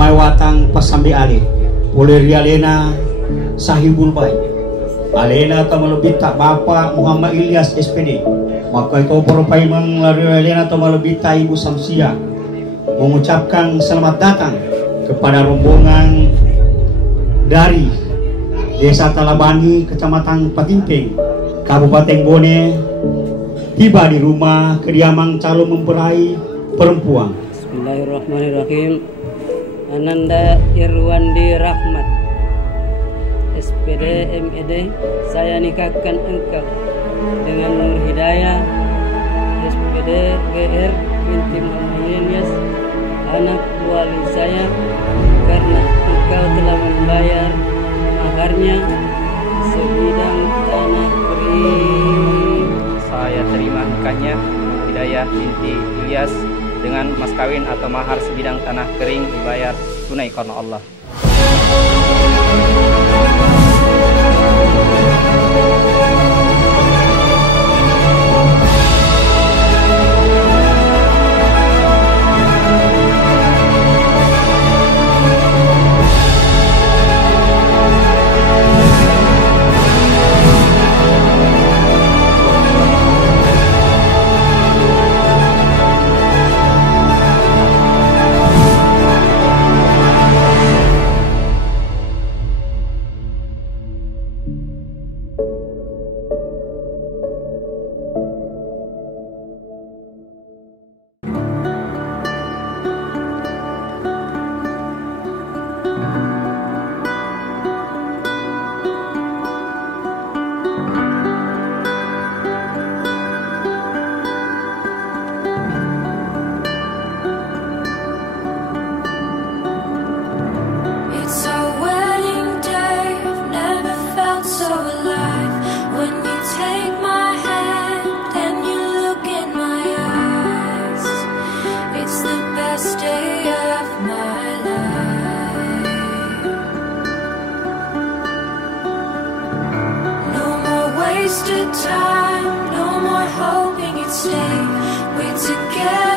Umay watang pasambi ali Puliri alena sahibul bay alena tamalubit tak Bapak Muhammad Ilyas SPD. Maka itu perupay menglari alena tamalubit tak Ibu Samsia mengucapkan selamat datang kepada rombongan dari Desa Talabani, Kecamatan Patimpeng, Kabupaten Bone, tiba di rumah kediaman calon mempelai perempuan. Bismillahirrahmanirrahim. Ananda Irwandi Rahmat, SPD MED, saya nikahkan engkau dengan Nur Hidayah, SPD GR binti Muhammad Ilyas, anak wali saya, karena engkau telah membayar maharnya sebidang tanah kering. Saya terima nikahnya Hidayah binti Ilyas dengan mas kawin atau mahar sebidang tanah kering dibayar tunai karena Allah. Wasted time, no more hoping you'd stay. We're together.